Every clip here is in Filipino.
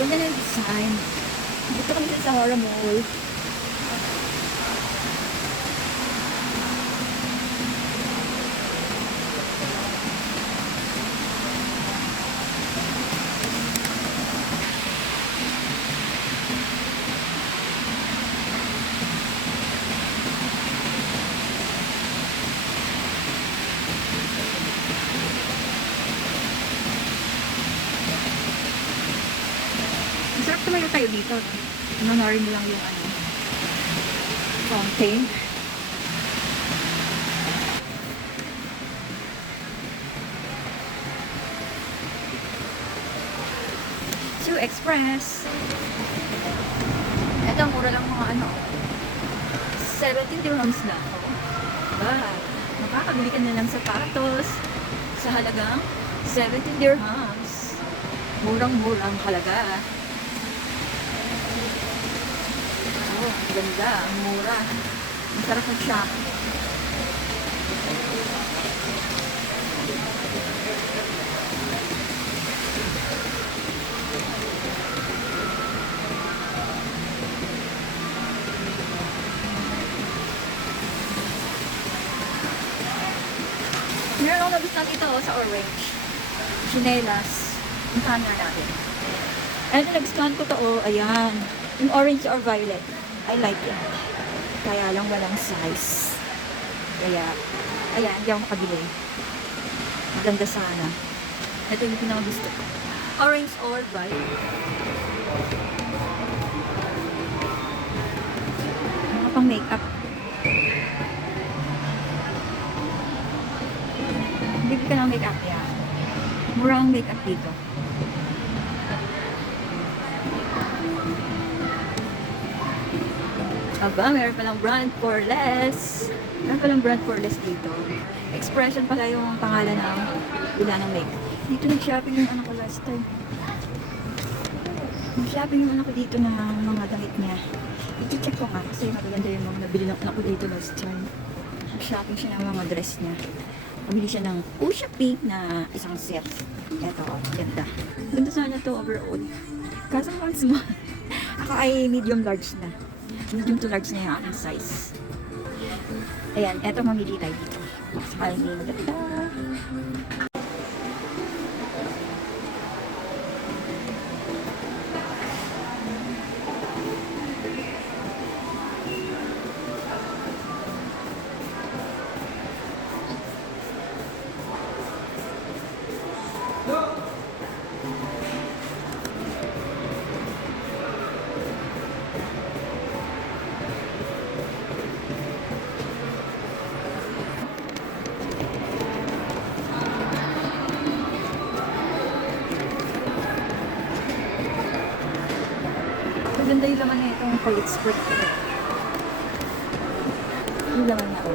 Ganda na yung design. Dito kami sa Sahara Mall. Masarap tumayo tayo dito. Manonorin mo lang yung fountain. Shoe Express. Ito, mura lang mga 17 dirhams na. Diba? Makakabili ka na lang sapatos sa halagang 17 dirhams. Murang-murang halaga. Oh, ang ganda, ang mura. Ang sarap mag-shop. Meron ako nagustuhan dito sa orange. Chinelas. Yung tanner natin. And nagustuhan ko to, ayan. Yung orange or violet. I like it. Kaya lang walang size. Kaya, ayan, hindi ako makabili. Maganda sana. Ito yung pinakagusto ko. Orange or violet. Mga pang makeup. Bibili ka ng makeup yan. Murang makeup dito. Aba, meron palang brand for less. Meron palang brand for less dito. Expression pala yung pangalan ng bila ng makeup. Dito nag-shopping yung anak ko last time. Nag-shopping yung anak ko dito ng mga damit niya. I-check ko nga kasi magaganda yung mga nabili ng anak ko dito last time. Nag-shopping siya ng mga dress niya. Pumili siya ng Usha Pink na isang set. Eto, ganda. Ganda sana to overall. Kaso mga small. Ako ay medium large na. Medium to large na yung aking size. Ayan, eto mamili tayo dito. Sakali may maganda. Maganda yung laman na itong palit skirt. Yung laman na ako.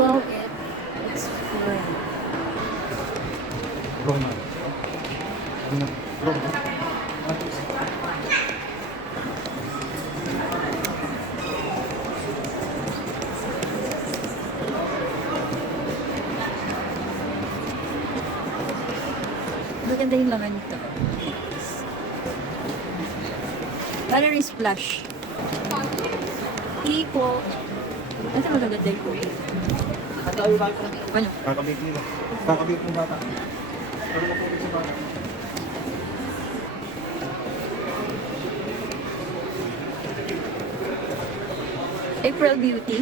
So, it's free. Roma. Roma. Maganda yung laman nito. Calorie splash. Equal. Kasi magaganda yung kulay. Ano? Kakabit nila. Kakabit ng bata. Pero kapag sa bata. April Beauty.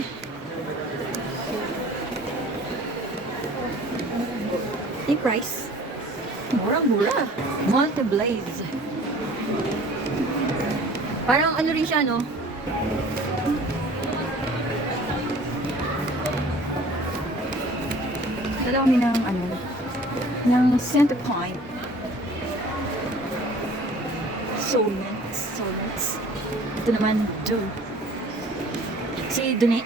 Yung price. Murang-mura. Multi-blaze. Parang ano rin siya, no? Dala kami ng center point. Soulmates. Ito naman, si Duni.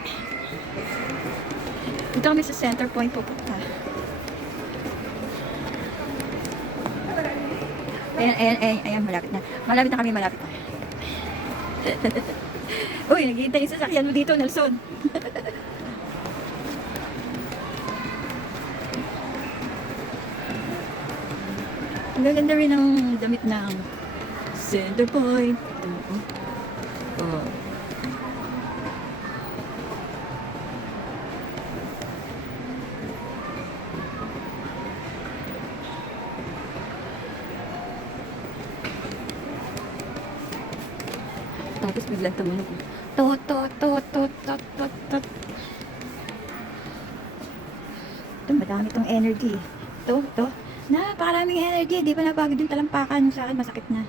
Dito kami sa center point pupunta. Ayan, malapit na. Malapit na kami. Uy, naghihintay yung sasakyan mo dito, Nelson. Ang gaganda rin ng damit ng Center Point. Ito, oh. Oh. Tapos biglang tumunog. Tot, tot, tot, tot, tot, tot, tot. Ito, madami tong energy. Ito. Napakaraming energy. Di pa napagod yung talampakan sa akin. Masakit na.